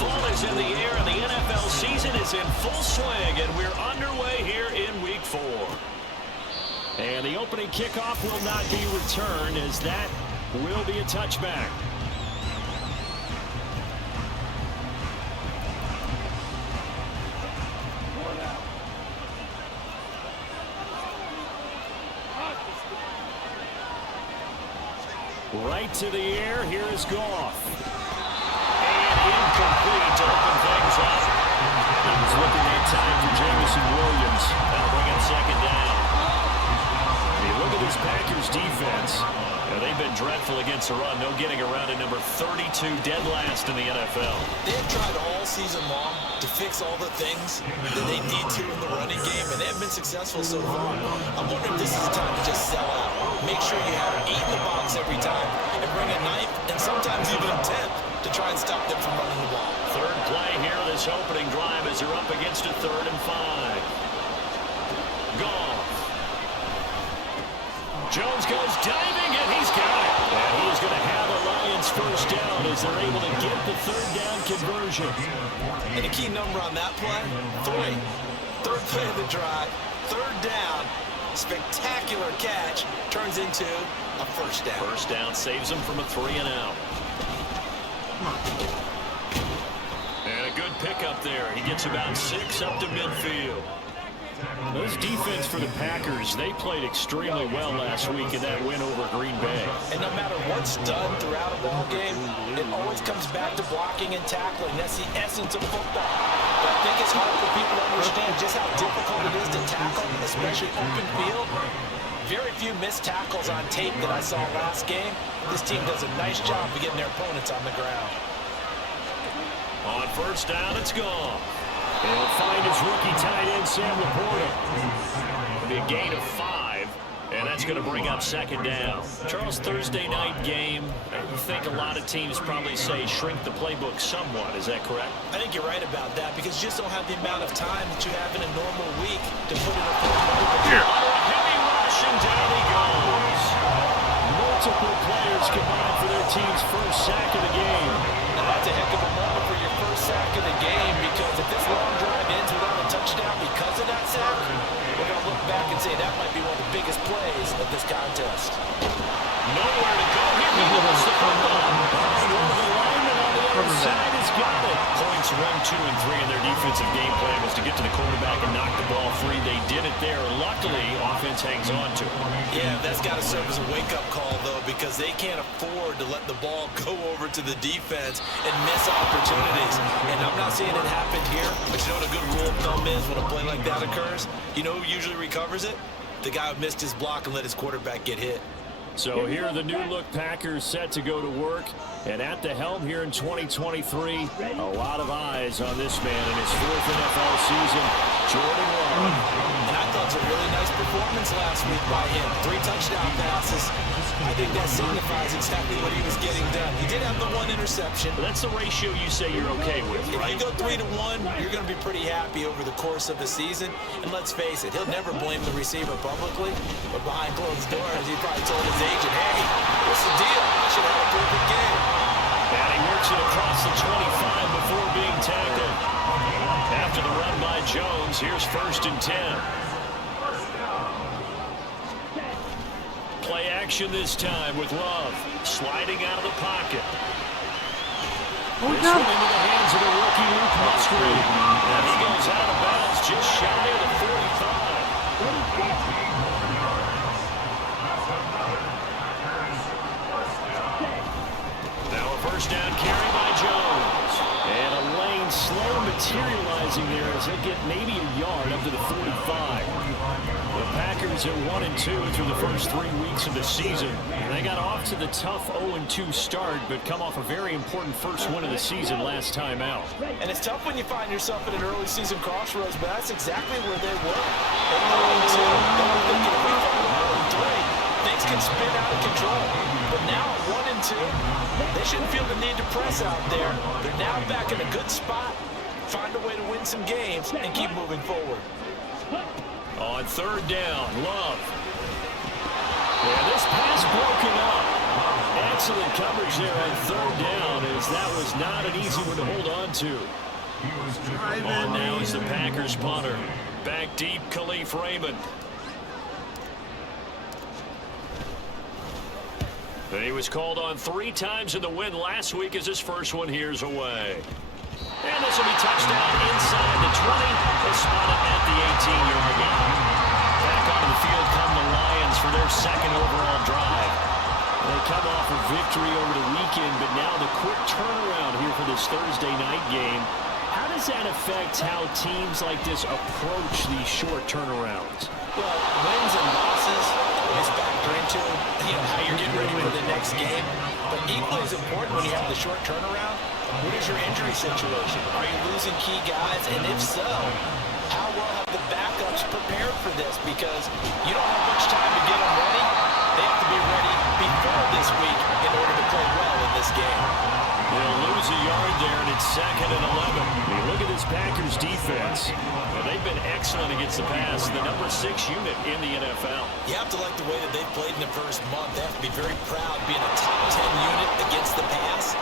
Ball is in the air, and the NFL season is in full swing, and we're underway here in Week 4. And the opening kickoff will not be returned, as that will be a touchback. Right to the air, here is GOFF. And incomplete to open things up. He was looking that time for Jamison Williams. That'll bring up second down. Hey, look at this Packers defense. Now, they've been dreadful against the run. No getting around at number 32, dead last in the NFL. They've tried all season long to fix all the things that they need to in the running game, and they haven't been successful so far. I'm wondering if this is the time to just sell out. Make sure you have 8 in the box every time, and bring a 9th and sometimes even a 10th to try and stop them from running the ball. Third play here, this opening drive, as they're up against a 3rd and 5. GOFF. Jones goes diving, and he's got it. And he is going to have a Lions first down as they're able to get the 3rd down conversion. And a key number on that play, 3. Third play of the drive, 3rd down. Spectacular catch turns into a first down. First down saves him from a 3-and-out. And a good pickup there. He gets about 6 up to midfield. Those defense for the Packers, they played extremely well last week in that win over Green Bay. And no matter what's done throughout a ball game, it always comes back to blocking and tackling. That's the essence of football. But I think it's hard for people to understand just how difficult it is to tackle, especially open field. Very few missed tackles on tape that I saw last game. This team does a nice job of getting their opponents on the ground. On first down, it's gone. He'll find his rookie tight end, Sam Laporta. It'll be a gain of 5, and that's going to bring up second down. Charles, Thursday night game, I think a lot of teams probably say shrink the playbook somewhat. Is that correct? I think you're right about that because you just don't have the amount of time that you have in a normal week to put in a full playbook. Under a heavy rush, and down he goes. Multiple players combined for their team's first sack of the game. And that's a heck of a moment for your first sack of the game, because if this long drive ends without a touchdown because of that sack, we're going to look back and say that might be one of the biggest plays of this contest. Nowhere to go here. He lost the football. One of the linemen on the other side has got it. Points 1, 2, and 3 in their defensive game plan was to get to the quarterback and knock the ball free. They did it there. Luckily, offense hangs on to it. Yeah, that's got to serve as a wake-up call, though, because they can't afford to let the ball go over to the defense and miss opportunities. And I'm not seeing it happen here, but you know what a good rule of thumb is when a play like that occurs? You know who usually recovers it? The guy who missed his block and let his quarterback get hit. So here are the new-look Packers set to go to work. And at the helm here in 2023, a lot of eyes on this man in his 4th NFL season, Jordan Love. And I thought it was a really nice performance last week by him. 3 touchdown passes. I think that signifies exactly what he was getting done. He did have the 1 interception. But that's the ratio you say you're okay with, right? If you go 3-1, you're going to be pretty happy over the course of the season. And let's face it, he'll never blame the receiver publicly, but behind closed doors, he probably told his agent, hey, what's the deal? I should have a perfect game. And he works it across the 25 before being tackled. After the run by Jones, here's 1st and 10. Play action this time with Love sliding out of the pocket. This one into the hands of the rookie Luke Musgrave. And he goes out of bounds just shy of the 45. Now a first down carry by Jones. And a lane slow materializing there as they get maybe a yard up to the 45. The Packers are 1-2 through the first 3 weeks of the season. They got off to the tough 0-2 start, but come off a very important first win of the season last time out. And it's tough when you find yourself at an early season crossroads, but that's exactly where they were. 0-2. Thinking if we go 0-3, things can spin out of control. But now at 1-2, they shouldn't feel the need to press out there. They're now back in a good spot, find a way to win some games, and keep moving forward. On 3rd down, Love. Yeah, this pass broken up. Excellent coverage there on third down, as that was not an easy one to hold on to. On now is the Packers punter. Back deep, Khalif Raymond. He was called on 3 times in the win last week as his first one here's away. And this will be touchdown inside the 20. They spot it at the 18-yard line. Back onto the field come the Lions for their second overall drive. They come off a victory over the weekend, but now the quick turnaround here for this Thursday night game. How does that affect how teams like this approach these short turnarounds? Well, wins and losses always factor into how you're getting ready for the next game. But equally as important when you have the short turnaround, what is your injury situation? Are you losing key guys? And if so, how well have the backups prepared for this? Because you don't have much time to get them ready. They have to be ready before this week in order to play well in this game. They'll lose a yard there, and it's 2nd and 11. I mean, look at this Packers defense. Well, they've been excellent against the pass, the number 6 unit in the NFL. You have to like the way that they've played in the first month. They have to be very proud being a top 10 unit against the pass.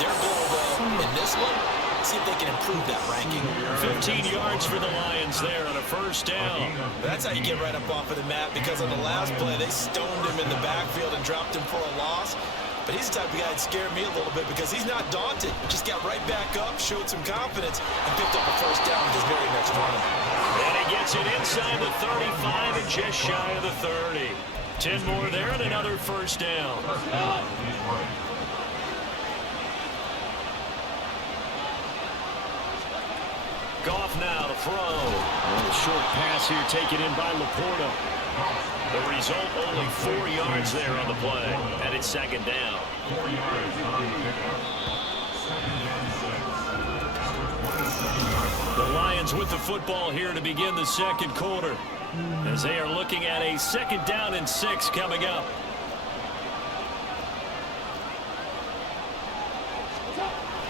Their goal, though, in this one, see if they can improve that ranking. 15 yards for the Lions there on a first down. That's how you get right up off of the map, because on the last play, they stoned him in the backfield and dropped him for a loss. But he's the type of guy that scared me a little bit because he's not daunted. Just got right back up, showed some confidence, and picked up a first down with his very next run. And he gets it inside the 35 and just shy of the 30. 10 more there and another first down. Goff now to throw. A short pass here taken in by Laporta. The result, only 4 yards there on the play. And it's 2nd down. The Lions with the football here to begin the second quarter, as they are looking at a 2nd down and 6 coming up.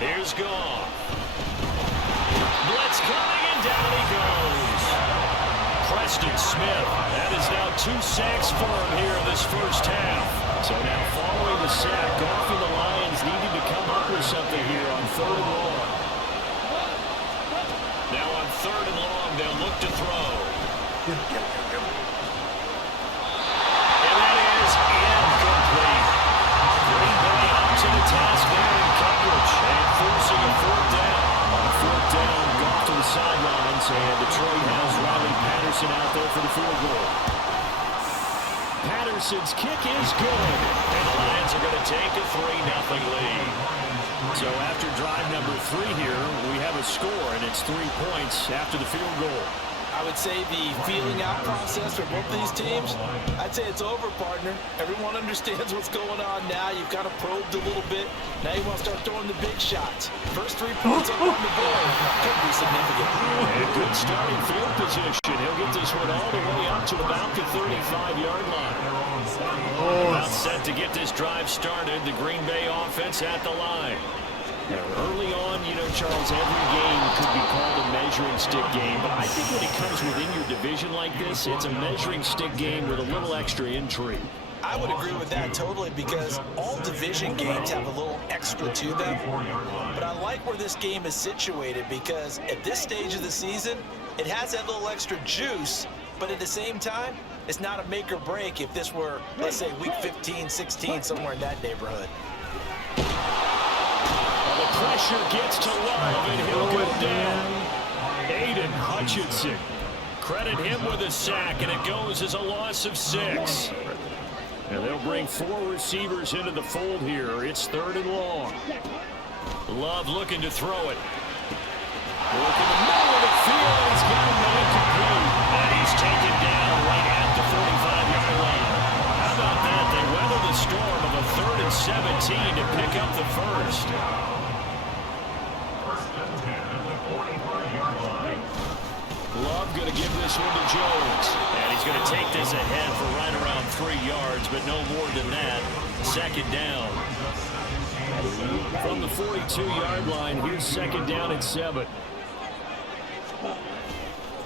Here's Goff. Blitz coming, and down he goes. Preston Smith. That is now 2 sacks for him here in this first half. So now following the sack, Goff and the Lions needing to come up with something here on 3rd and long. Now on 3rd and long, they'll look to throw. And that is incomplete. Green Bay up to the task there in coverage and forcing a 4th down. On 4th down, Goff to the sidelines, and Detroit has Riley Patterson out there for the field goal. Patterson's kick is good, and the Lions are going to take a 3-0 lead. So after drive number 3 here, we have a score, and it's 3 points after the field goal. I would say the feeling out process for both these teams, I'd say it's over, partner. Everyone understands what's going on now. You've kind of probed a little bit. Now you want to start throwing the big shots. First 3 points up on the board could be significant. And good starting field position. He'll get this one all the way up to about the 35-yard line. About set to get this drive started. The Green Bay offense at the line. Now, early on, Charles, every game could be called a measuring stick game, but I think when it comes within your division like this, it's a measuring stick game with a little extra intrigue. I would agree with that totally, because all division games have a little extra to them. But I like where this game is situated, because at this stage of the season, it has that little extra juice, but at the same time, it's not a make or break if this were, let's say, week 15, 16, somewhere in that neighborhood. The pressure gets to Love, and he'll go down. Aiden Hutchinson. Credit him with a sack, and it goes as a loss of 6. And they'll bring 4 receivers into the fold here. It's 3rd and long. Love looking to throw it. Look in the middle of the field. He's got a man complete. And he's taken down right at the 45-yard line. How about that? They weather the storm of a 3rd and 17 to pick up the first. Love going to give this one to Jones. And he's going to take this ahead for right around 3 yards, but no more than that. 2nd down. From the 42-yard line, here's 2nd down and 7.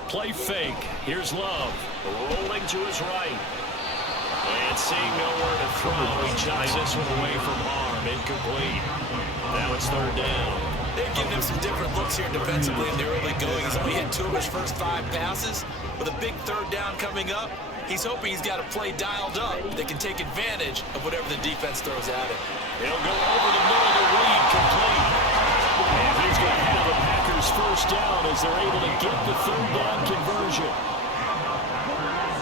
Play fake. Here's Love. Rolling to his right. And seeing nowhere to throw, he chucks this one away from harm. Incomplete. Now it's third down. They're giving him some different looks here defensively in the early going. He's only hit 2 of his first 5 passes. With a big third down coming up, he's hoping he's got a play dialed up that can take advantage of whatever the defense throws at him. He'll go over the middle to Reed, complete. And he's going to have the Packers first down as they're able to get the third down conversion.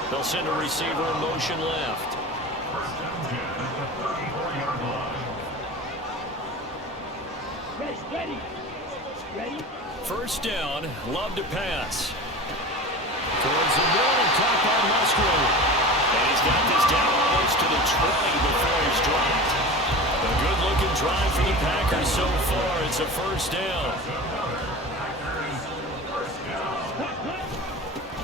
They'll send a receiver in motion left. First down, Love to pass. Towards the middle and caught by Musgrave. And he's got this down almost to the 20 before he's dropped. A good-looking drive for the Packers so far. It's a first down.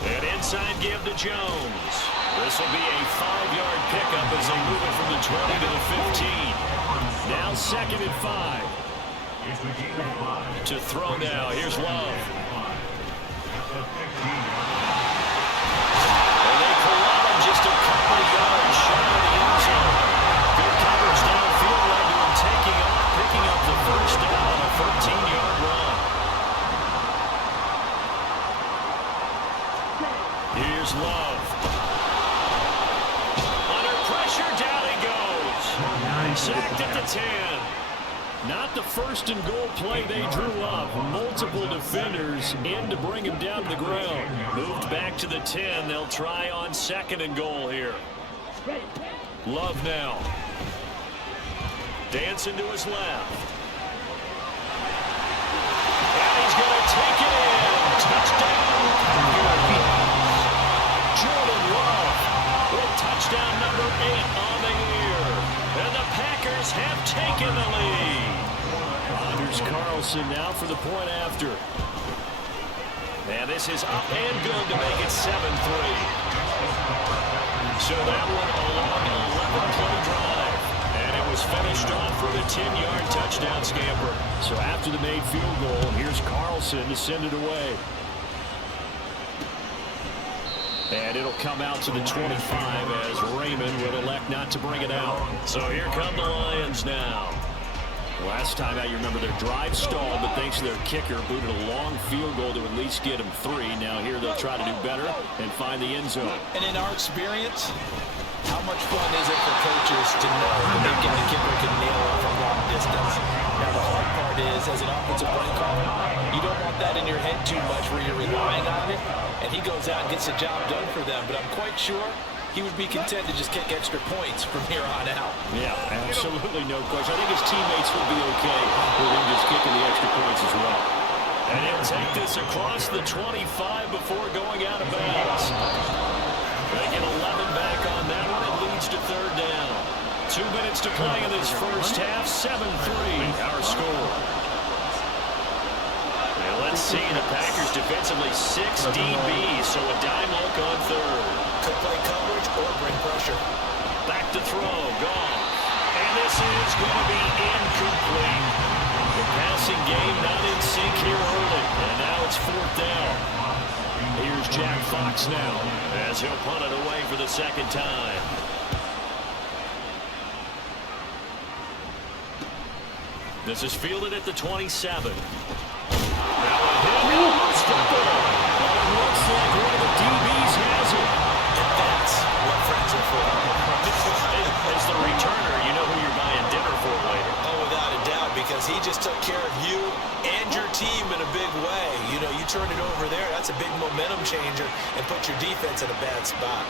And inside give to Jones. This will be a 5-yard pickup as they move it from the 20 to the 15. Now 2nd and 5. To throw now. Here's Love. And they corral him just a couple of yards shy of the end zone. Good coverage downfield led to him taking off, picking up the first down on a 13-yard run. Here's Love. Under pressure, down he goes. Sacked at the 10. Not the first and goal play they drew up. Multiple defenders in to bring him down to the ground. Moved back to the 10. They'll try on 2nd and goal here. Love now. Dancing to his left. And he's going to take it in. Touchdown. Jordan Love with touchdown number 8 on the year. And the Packers have taken the lead. Anders Carlson now for the point after. And this is up and good to make it 7-3. So that one a long 11-play drive. And it was finished off with a 10-yard touchdown scamper. So after the made field goal, here's Carlson to send it away. And it'll come out to the 25 as Raymond will elect not to bring it out. So here come the Lions now. Last time out, you remember their drive stalled, but thanks to their kicker, booted a long field goal to at least get them 3. Now here they'll try to do better and find the end zone. And in our experience, how much fun is it for coaches to know that they've got a kicker who can nail it from long distance? Now the hard part is, as an offensive play caller, you don't want that in your head too much where you're relying on it, and he goes out and gets the job done for them. But I'm quite sure he would be content to just kick extra points from here on out. Yeah, absolutely no question. I think his teammates would be okay with him just kicking the extra points as well. And he'll take this across the 25 before going out of bounds. They get 11 back on that one. It leads to third down. 2 minutes to play in this first half. 7-3 our score. Let's see, the Packers defensively 6 DBs, so a dime look on third. Could play coverage or bring pressure. Back to throw, Goff. And this is going to be incomplete. The passing game not in sync here early, and now it's 4th down. Here's Jack Fox now, as he'll punt it away for the 2nd time. This is fielded at the 27. Now a hit almost the ball. But it looks like one of the DBs has it. And that's what friends are for. As the returner, you know who you're buying dinner for later. Oh, without a doubt, because he just took care of you and your team in a big way. You know, you turn it over there, that's a big momentum changer and put your defense in a bad spot.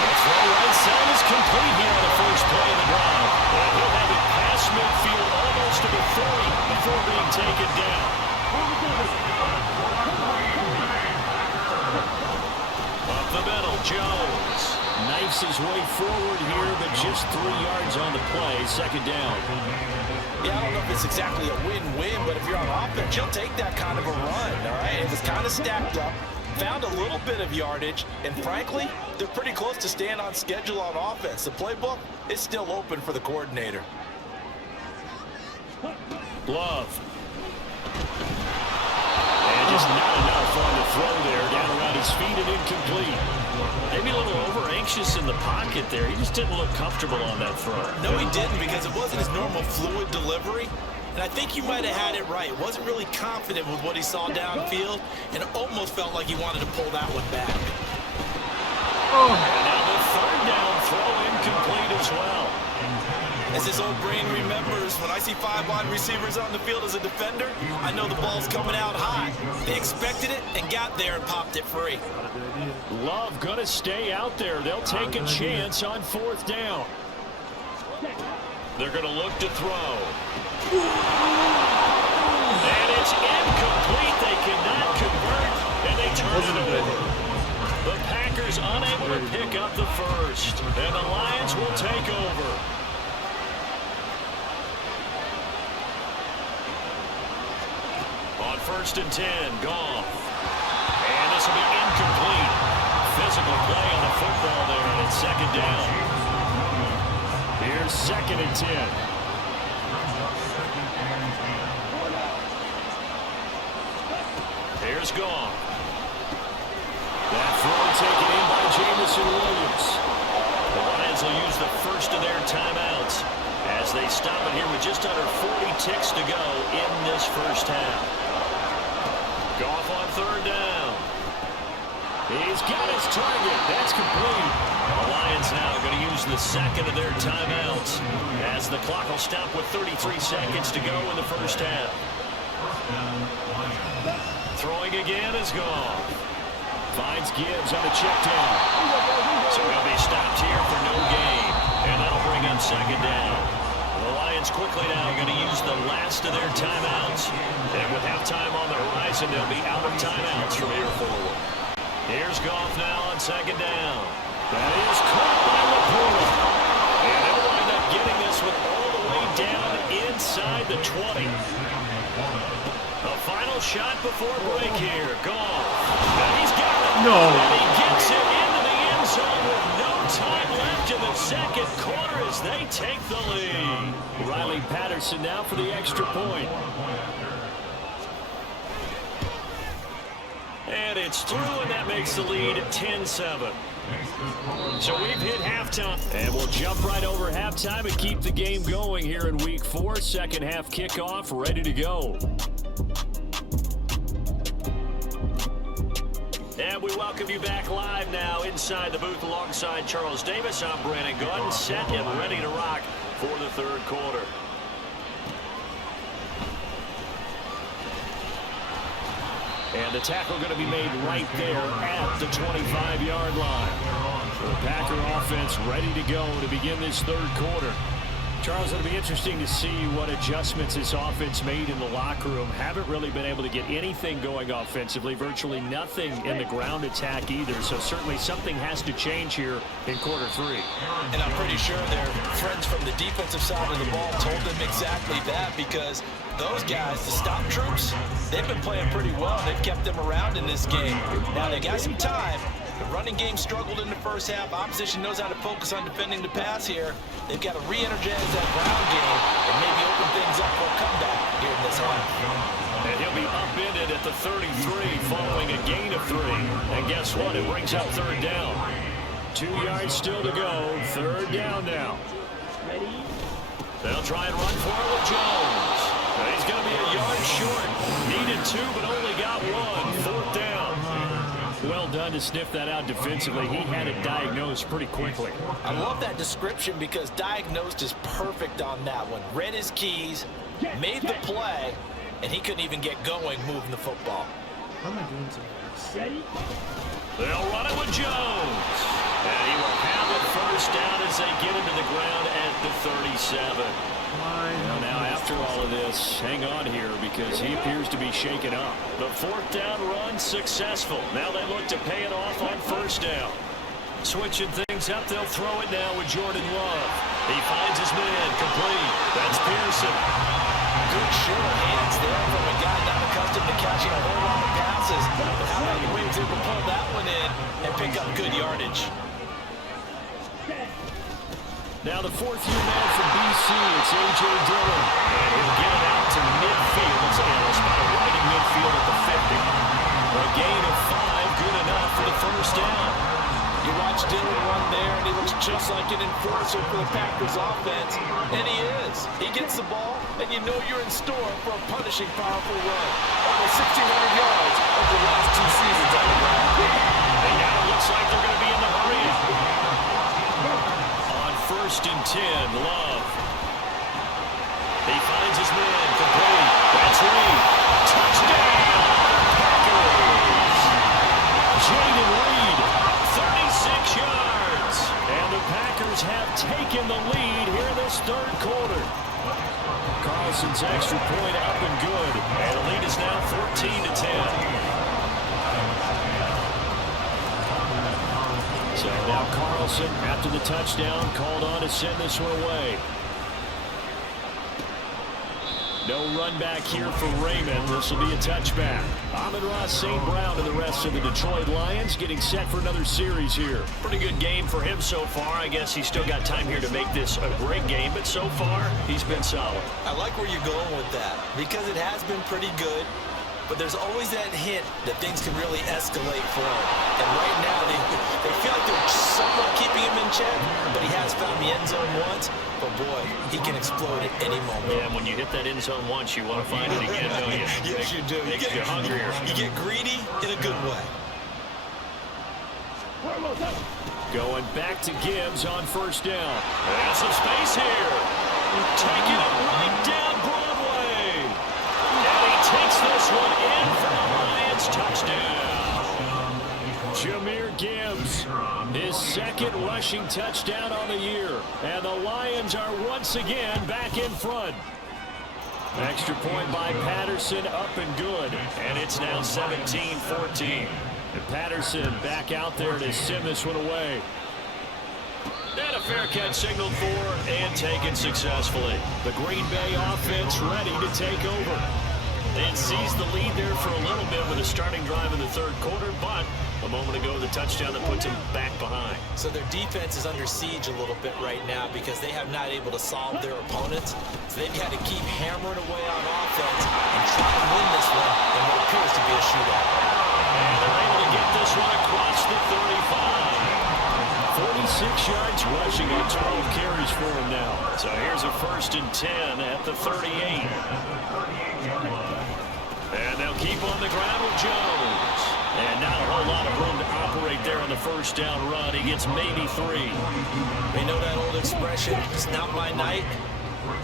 The throw right side is complete here on the first play of the drive. And he'll have it past midfield almost to the 30 before being taken down. Up the middle, Jones knifes his way forward here, but just 3 yards on the play. 2nd down. Yeah, I don't know if it's exactly a win-win, but if you're on offense, you'll take that kind of a run, all right? It was kind of stacked up, found a little bit of yardage, and frankly, they're pretty close to staying on schedule on offense. The playbook is still open for the coordinator. Love. And just not enough on the throw there, down around his feet and incomplete. Maybe a little over anxious in the pocket there. He just didn't look comfortable on that throw. No, he didn't, because it wasn't his normal fluid delivery. And I think you might have had it right. Wasn't really confident with what he saw downfield, and almost felt like he wanted to pull that one back. Oh. And now the third down throw incomplete as well. As his old brain remembers, when I see 5 wide receivers on the field as a defender, I know the ball's coming out hot. They expected it and got there and popped it free. Love gonna stay out there. They'll take a chance on 4th down. They're gonna look to throw. And it's incomplete. They cannot convert, and they turn it over. The Packers unable to pick up the first, and the Lions will take over. On 1st and 10, Goff. And this will be incomplete. Physical play on the football there, and it's 2nd down. Here's 2nd and 10. Here's Goff. That throw taken in by Jamison Williams. The Lions will use the first of their timeouts as they stop it here with just under 40 ticks to go in this first half. Goff on 3rd down. He's got his target. That's complete. The Lions now going to use the second of their timeouts as the clock will stop with 33 seconds to go in the first half. Throwing again is Goff. Finds Gibbs on the check down. So he'll be stopped here for no gain. And that'll bring up 2nd down. The Lions quickly now going to use the last of their timeouts. And with halftime on the horizon, they'll be out of timeouts from here forward. Here's Goff now on 2nd down. That is caught by Laporta. And they'll wind up getting this one all the way down inside the 20. The final shot before break here. Goff. And he's got it. No. And he gets it into the end zone with no time left in the 2nd quarter as they take the lead. Riley Patterson now for the extra point. And it's through, and that makes the lead 10-7. So we've hit halftime. And we'll jump right over halftime and keep the game going here in Week 4. Second half kickoff ready to go. And we welcome you back live now inside the booth alongside Charles Davis. I'm Brandon Gaudin, set and ready to rock for the 3rd quarter. And the tackle going to be made right there at the 25-yard line. The Packer offense ready to go to begin this 3rd quarter. Charles, it'll be interesting to see what adjustments this offense made in the locker room. Haven't really been able to get anything going offensively. Virtually nothing in the ground attack either. So certainly something has to change here in quarter 3. And I'm pretty sure their friends from the defensive side of the ball told them exactly that, because those guys, the stop troops, they've been playing pretty well. They've kept them around in this game. Now they got some time. The running game struggled in the first half. Opposition knows how to focus on defending the pass here. They've got to re-energize that ground game and maybe open things up for a comeback here in this half. And he'll be upended at the 33 following a gain of 3. And guess what? It brings up 3rd down. 2 yards still to go. 3rd down now. They'll try and run for it with Jones. He's going to be a yard short. Needed 2, but only got 1. 4th down. Well done to sniff that out defensively. He had it diagnosed pretty quickly. I love that description because diagnosed is perfect on that one. Read his keys, made the play, and he couldn't even get going moving the football. How am I doing something? They'll run it with Jones. And he will have it 1st down as they get into the ground at the 37. Well, now after all of this, hang on here because he appears to be shaken up. The 4th down run successful. Now they look to pay it off on 1st down. Switching things up, they'll throw it now with Jordan Love. He finds his man, complete. That's Pearson. Good show of hands there from a guy not accustomed to catching a whole lot of passes. But how about he was able to pull that one in and pick up good yardage. Now the 4th-year man from BC, it's A.J. Dillon. And he'll get it out to midfield. Looks like he'll spot it right in midfield at the 50. A gain of 5, good enough for the 1st down. You watch Dillon run there, and he looks just like an enforcer for the Packers offense. And he is. He gets the ball, and you know you're in store for a punishing, powerful run. Over 1,600 yards over the last 2 seasons on the ground. And now it looks like they're going to be in the hurry. On 1st and 10, Love. He finds his man, complete. That's Reed. Touchdown, Packers. Jaden Reed, 36 yards. And the Packers have taken the lead here in this 3rd quarter. Carlson's extra point up and good. And the lead is now 14-10. So now Carlson, after the touchdown, called on to send this one away. No run back here for Raymond. This will be a touchback. Amon-Ra St. Brown and the rest of the Detroit Lions getting set for another series here. Pretty good game for him so far. I guess he's still got time here to make this a great game, but so far, he's been solid. I like where you're going with that because it has been pretty good, but there's always that hint that things can really escalate for him. And right now, they feel like they're somewhat keeping him in check, but he has found the end zone once. But boy, he can explode at any moment. Yeah, and when you hit that end zone once, you want to find it again, don't you? Yes, you do. Makes you hungrier. You get greedy in a good way. Going back to Gibbs on 1st down. And some space here. Taking it right down Broadway. And he takes this one in for the Lions. Touchdown. Jahmyr Gibbs, his 2nd rushing touchdown on the year. And the Lions are once again back in front. Extra point by Patterson, up and good. And it's now 17-14. And Patterson back out there to send this one away. And a fair catch signaled for and taken successfully. The Green Bay offense ready to take over. It seized the lead there for a little bit with a starting drive in the 3rd quarter, but a moment ago the touchdown that puts him back behind. So their defense is under siege a little bit right now because they have not able to solve their opponents. So they've had to keep hammering away on offense and try to win this one in what appears to be a shootout. And they're able to get this one across the 35. 46 yards rushing on 12 carries for him now. So here's a 1st and 10 at the 38. And they'll keep on the ground with Jones. And not a whole lot of room to operate there on the 1st down run. He gets maybe 3. You know that old expression, it's not my night?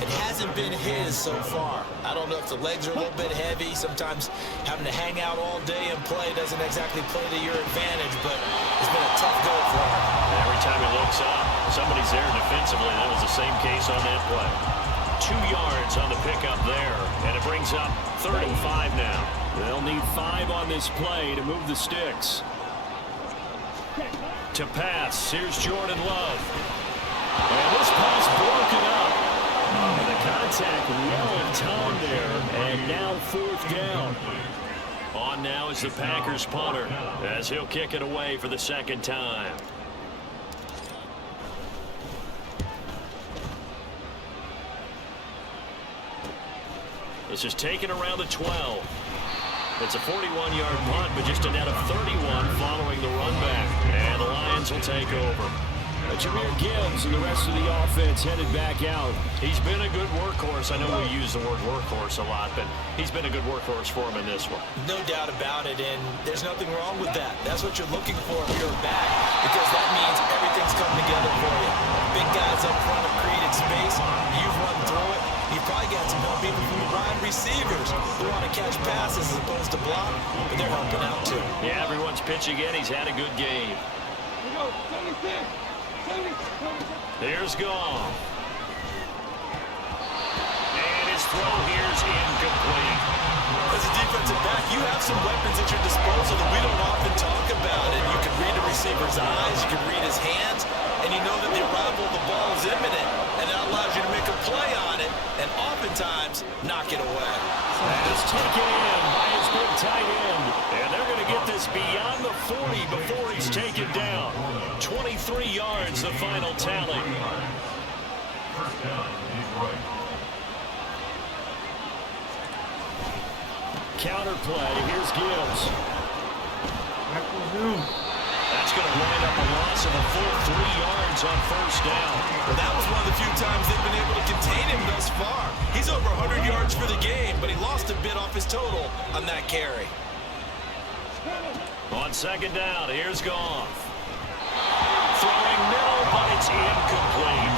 It hasn't been his so far. I don't know if the legs are a little bit heavy. Sometimes having to hang out all day and play doesn't exactly play to your advantage, but it's been a tough go for him. Every time he looks up, somebody's there defensively. That was the same case on that play. 2 yards on the pickup there, and it brings up 3rd and 5 now. They'll need 5 on this play to move the sticks. To pass, here's Jordan Love. And this pass broken up. And the contact well in time there, and now 4th down. On now is the Packers punter, as he'll kick it away for the 2nd time. This is taken around the 12. It's a 41-yard punt, but just a net of 31 following the run back. And the Lions will take over. Jahmyr Gibbs and the rest of the offense headed back out. He's been a good workhorse. I know we use the word workhorse a lot, but he's been a good workhorse for him in this one. No doubt about it, and there's nothing wrong with that. That's what you're looking for if you're back, because that means everything's coming together for you. Big guys up front have created space. You've run through it. You've probably got some help even from the wide receivers who want to catch passes as opposed to block, but they're helping out too. Yeah, everyone's pitching in. He's had a good game. Here's Goff. And his throw here's incomplete. As a defensive back, you have some weapons at your disposal that we don't often talk about. And you can read a receiver's eyes, you can read his hands, and you know that the arrival of the ball is imminent. And that allows you to make a play on it, and oftentimes knock it away. And it's taken in by his big tight end. And they're going to get this beyond the 40 before he's taken down. 23 yards, the final tally. Counter play. Here's Gibbs. That's going to wind up a loss of a full 3 yards on first down. Well, that was one of the few times they've been able to contain him thus far. He's over 100 yards for the game, but he lost a bit off his total on that carry. On second down, here's Goff. Throwing middle, but it's incomplete.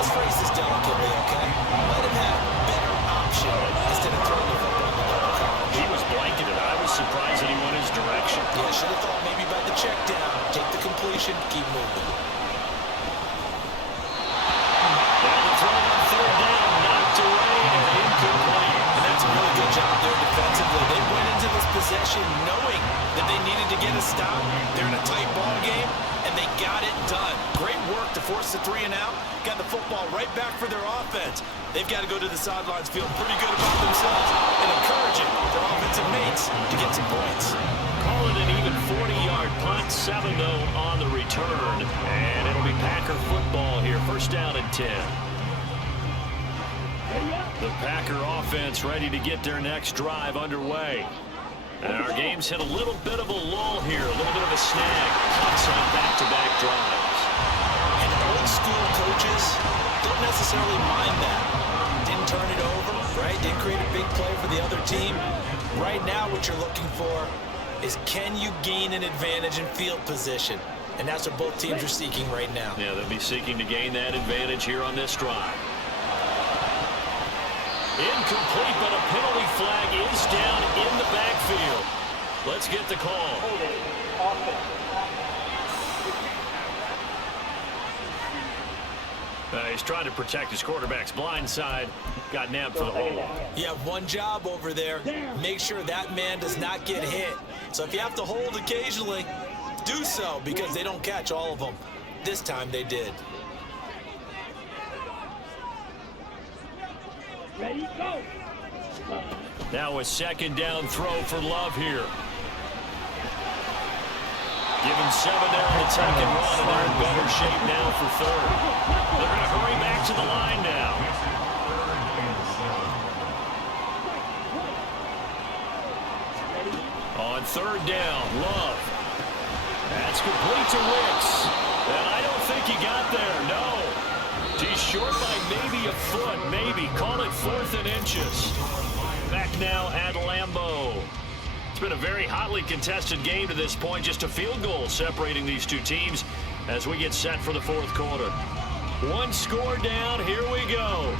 Let's phrase this delicately, okay? Let him have a better option instead of throwing the football in the double coverage. He was blanketed. I was surprised that he went his direction. Yeah, should have thought maybe about the check down, take the completion, keep moving. Down the throw on third down, knocked away and incomplete. And that's a really good job there defensively. They went into this possession knowing that they needed to get a stop. They're in a tight ball game, and they got it done. Great work to force the 3 and out. Got the football right back for their offense. They've got to go to the sidelines feeling pretty good about themselves and encouraging their offensive mates to get some points. Call it an even 40-yard punt, 7-0 on the return. And it'll be Packer football here. First down and 10. The Packer offense ready to get their next drive underway. And our game's hit a little bit of a lull here, a little bit of a snag. Cuts on back-to-back drives. And old school coaches don't necessarily mind that. Didn't turn it over, right? Didn't create a big play for the other team. Right now what you're looking for is, can you gain an advantage in field position? And that's what both teams are seeking right now. Yeah, they'll be seeking to gain that advantage here on this drive. Incomplete, but a penalty flag is down in the backfield. Let's get the call. He's trying to protect his quarterback's blind side. Got nabbed for the hold. You have one job over there. Make sure that man does not get hit. So if you have to hold occasionally, do so, because they don't catch all of them. This time they did. Ready, go. Now a second down throw for Love here. Given 7 there on the second run, and they're in better shape now for third. They're going to hurry back to the line now. On third down, Love. That's complete to Wicks. And I don't think he got there, no. He's short by maybe a foot, maybe. Call it 4th and inches. Back now at Lambeau. It's been a very hotly contested game to this point. Just a field goal separating these two teams as we get set for the fourth quarter. 1 score down. Here we go.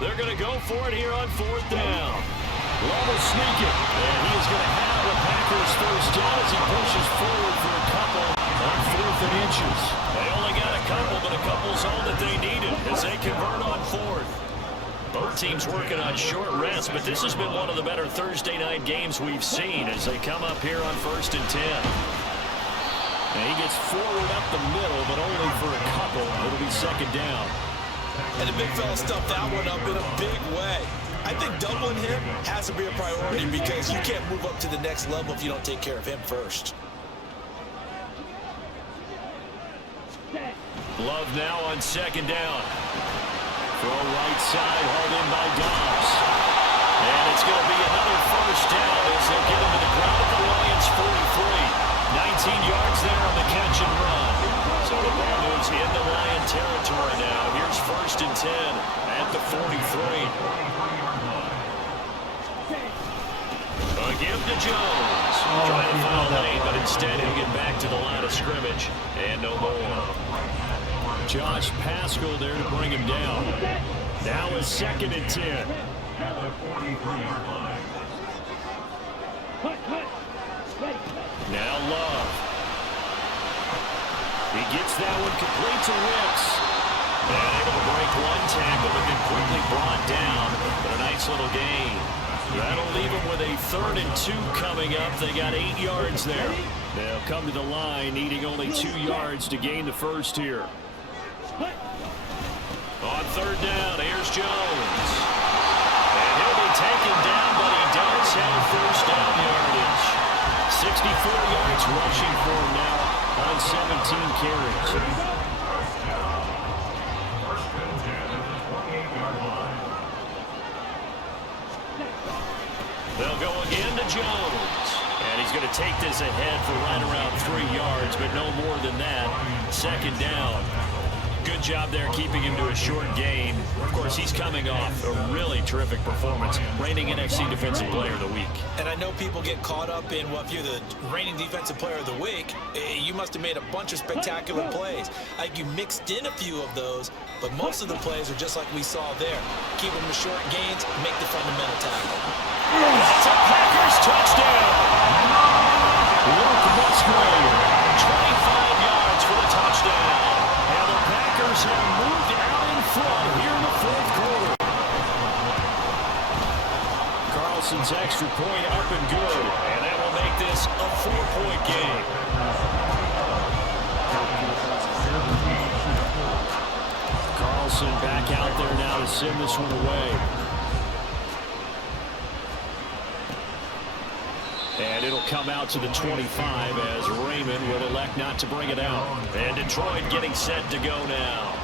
They're going to go for it here on 4th down. Love will sneak it. And he is going to have the Packers first down as he pushes forward for a couple on 4th and inches. They only got a couple, but a couple's all that they needed as they convert on 4th. Both teams working on short rest, but this has been one of the better Thursday night games we've seen as they come up here on 1st and 10. And he gets forward up the middle, but only for a couple. It'll be second down. And the big fella stuffed that one up in a big way. I think doubling him has to be a priority because you can't move up to the next level if you don't take care of him first. Love now on second down. Throw right side, hauled in by Dobbs. And it's going to be another first down as they get him to the ground at the Lions 43. 19 yards there on the catch and run. So the ball moves into Lion territory now. Here's 1st and 10 at the 43. A give to Jones. Trying to foul lane, but instead he'll get back to the line of scrimmage. And no more. Josh Paschal there to bring him down. Now is 2nd and 10. Now Love. He gets that one complete to Wicks. And able to break one tackle, but then quickly brought down. But a nice little gain. That'll leave them with a 3rd and 2 coming up. They got 8 yards there. They'll come to the line needing only 2 yards to gain the first here. On 3rd down, here's Jones. And he'll be taken down, but he does have first down yardage. 64 yards rushing for him now on 17 carries. They'll go again to Jones. And he's He's going to take this ahead for right around 3 yards, but no more than that. Second down. Good job there keeping him to a short gain. Of course, he's coming off a really terrific performance, reigning NFC Defensive Player of the Week. And I know people get caught up in, well, if you're the reigning Defensive Player of the Week, you must have made a bunch of spectacular plays. You mixed in a few of those, but most of the plays are just like we saw there. Keep them to short gains, make the fundamental tackle. That's a Packers touchdown. Luke Musgrave, 25 yards for the touchdown. And the Packers have moved out in front here in the fourth quarter. Carlson's extra point up and good, and that will make this a 4-point game. Carlson back out there now to send this one away. And it'll come out to the 25 as Raymond will elect not to bring it out. And Detroit getting set to go now.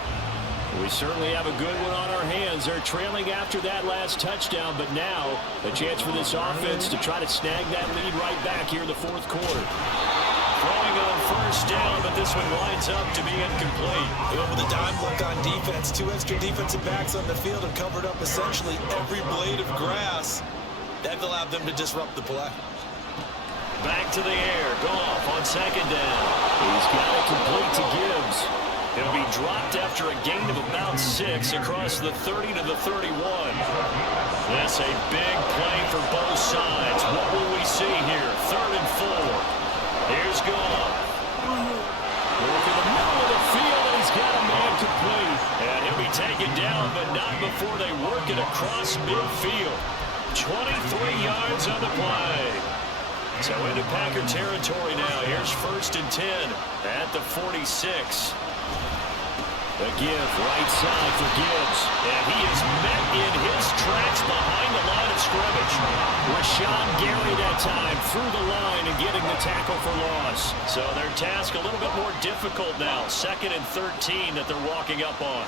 We certainly have a good one on our hands. They're trailing after that last touchdown, but now a chance for this offense to try to snag that lead right back here in the fourth quarter. Throwing on first down, but this one lines up to be incomplete. With a dime look on defense, 2 extra defensive backs on the field have covered up essentially every blade of grass. That allowed them to disrupt the play. Back to the air. Goff on second down. He's got it complete to Gibbs. He'll be dropped after a gain of about 6 across the 30 to the 31. That's a big play for both sides. What will we see here? 3rd and 4. Here's Goff. Work in the middle of the field, and he's got a man complete. And he'll be taken down, but not before they work it across midfield. 23 yards on the play. So into Packer territory now. Here's 1st and 10 at the 46. The give right side for Gibbs. And he is met in his tracks behind the line of scrimmage. Rashawn Gary that time through the line and getting the tackle for loss. So their task a little bit more difficult now. 2nd and 13 that they're walking up on.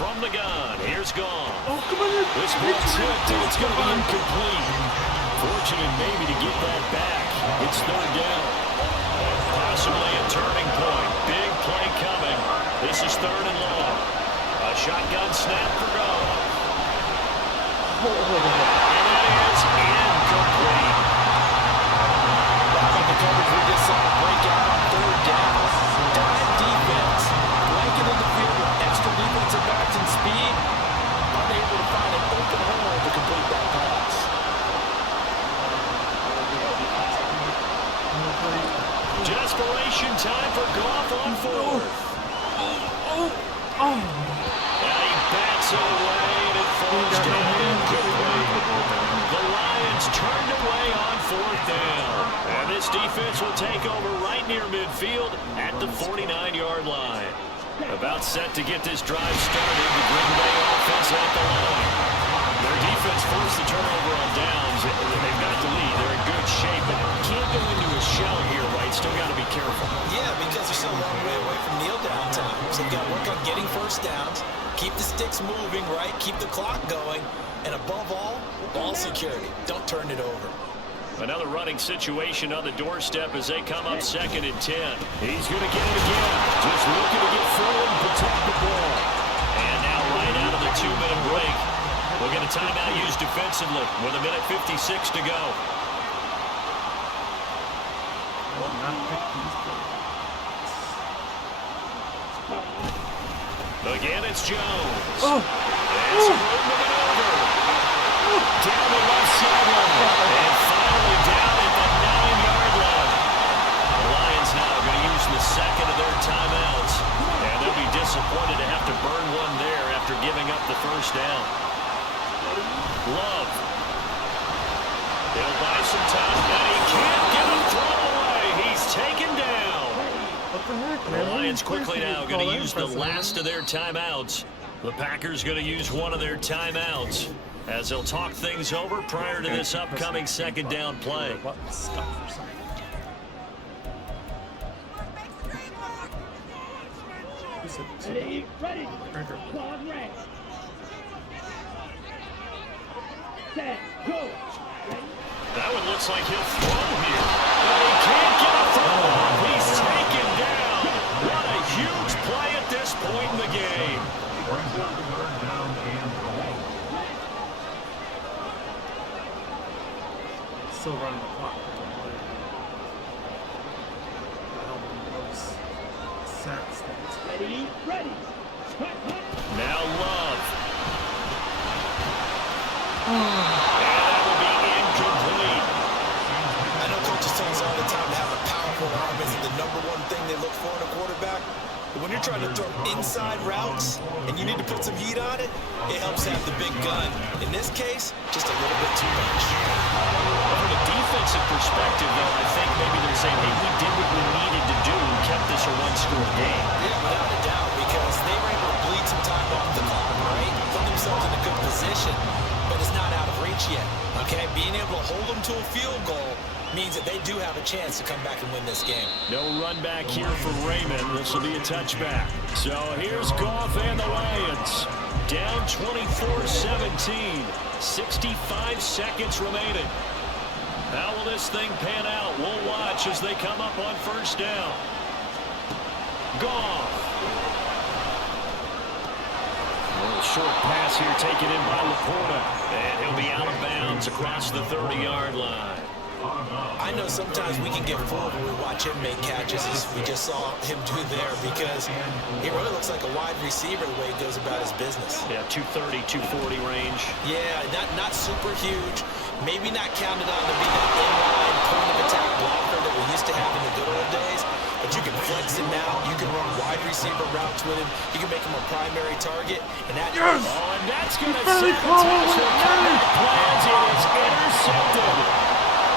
From the gun, here's Goff. Oh, come on. This ball tipped, and it's going to be incomplete. Fortunate maybe to get that back. It's 3rd down. Possibly a turning point. Big play coming. This is 3rd and long. A shotgun snap for Goff. And that is incomplete. How about the coverage we just saw break out on 3rd down? Dime defense. Blanketed the field with extra defensive backs and speed. Unable to find an open hole to complete that pass. Desperation time for Goff on 4th. And he bats it away, and it falls down incomplete. The Lions turned away on 4th down. And this defense will take over right near midfield at the 49-yard line. About set to get this drive started. The Green Bay offense at the line. Their defense forced the turnover on downs. They've got the lead. They're in good shape, but can't go into a shell here, right? Still got to be careful. Yeah, because they're so long way away from kneel down time. So they've got to work on getting first downs, keep the sticks moving, right? Keep the clock going, and above all, ball security. Don't turn it over. Another running situation on the doorstep as they come up 2nd and 10. He's going to get it again. Just looking to get forward and protect the ball. And now right out of the 2-minute break, we'll get a timeout used defensively with 1:56 to go. Again, it's Jones. It's a room to maneuver. Down the left sideline. And finally down at the 9-yard line. The Lions now are going to use the 2nd of their timeouts. And they'll be disappointed to have to burn one there after giving up the 1st down. Love. He'll buy some time, and he can't get him thrown away. He's taken down. What the heck, man? The Lions quickly now going to use the last of their timeouts. The Packers going to use one of their timeouts as they'll talk things over prior to this upcoming 2nd down play. Ready. Squad ready. Set. Go. That one looks like he'll throw here. But he can't get a throw off. He's taken down. What a huge play at this point in the game. Still running the clock. Sacks. Ready, ready. Now Love. And that will be incomplete. I know coaches tell us all the time to have a powerful arm isn't the #1 thing they look for in a quarterback. But when you're trying to throw inside routes and you need to put some heat on it, it helps have the big gun. In this case, just a little bit too much. From a defensive perspective, though, I think maybe they're saying, hey, we did what we needed to do and kept this a one-score game. Yeah, without a doubt, because they were able to bleed some time off the clock, right? Put themselves in a good position, but it's not out of reach yet, okay? Being able to hold them to a field goal means that they do have a chance to come back and win this game. No run back here for Raymond. This will be a touchback. So here's Goff and the Lions. Down 24-17. 65 seconds remaining. How will this thing pan out? We'll watch as they come up on first down. Goff. A little short pass here taken in by Laporta. And he'll be out of bounds across the 30-yard line. I know sometimes we can get fooled when we watch him make catches, as we just saw him do there, because he really looks like a wide receiver the way he goes about his business. Yeah, 230, 240 range. Yeah, not super huge. Maybe not counted on to be that inline point-of-attack blocker that we used to have in the good old days, but you can flex him out. You can run wide receiver routes with him. You can make him a primary target. And that Yes! Oh, and that's going to sabotage their comeback plans. It is intercepted.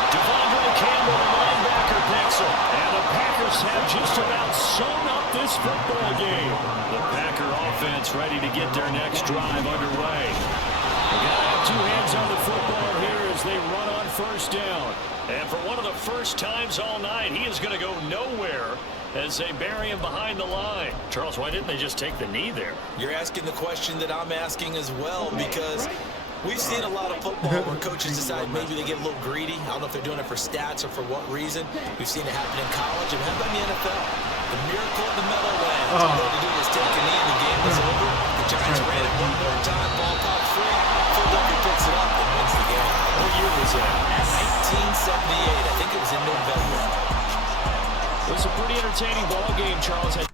Devondre Campbell, the linebacker, picks him. And the Packers have just about sewn up this football game. The Packer offense ready to get their next drive underway. They got to have two hands on the football here as they run on first down. And for one of the first times all night, he is going to go nowhere as they bury him behind the line. Charles, why didn't they just take the knee there? You're asking the question that I'm asking as well, because we've seen a lot of football where coaches decide maybe they get a little greedy. I don't know if they're doing it for stats or for what reason. We've seen it happen in college, and how about in the NFL? The miracle of the Meadowlands. All they had to do was take a knee and the game was over. The Giants ran it one more time, ball caught free. Philadelphia picks it up and wins the game. What year was that? 1978. I think it was in November. It was a pretty entertaining ball game, Charles. Had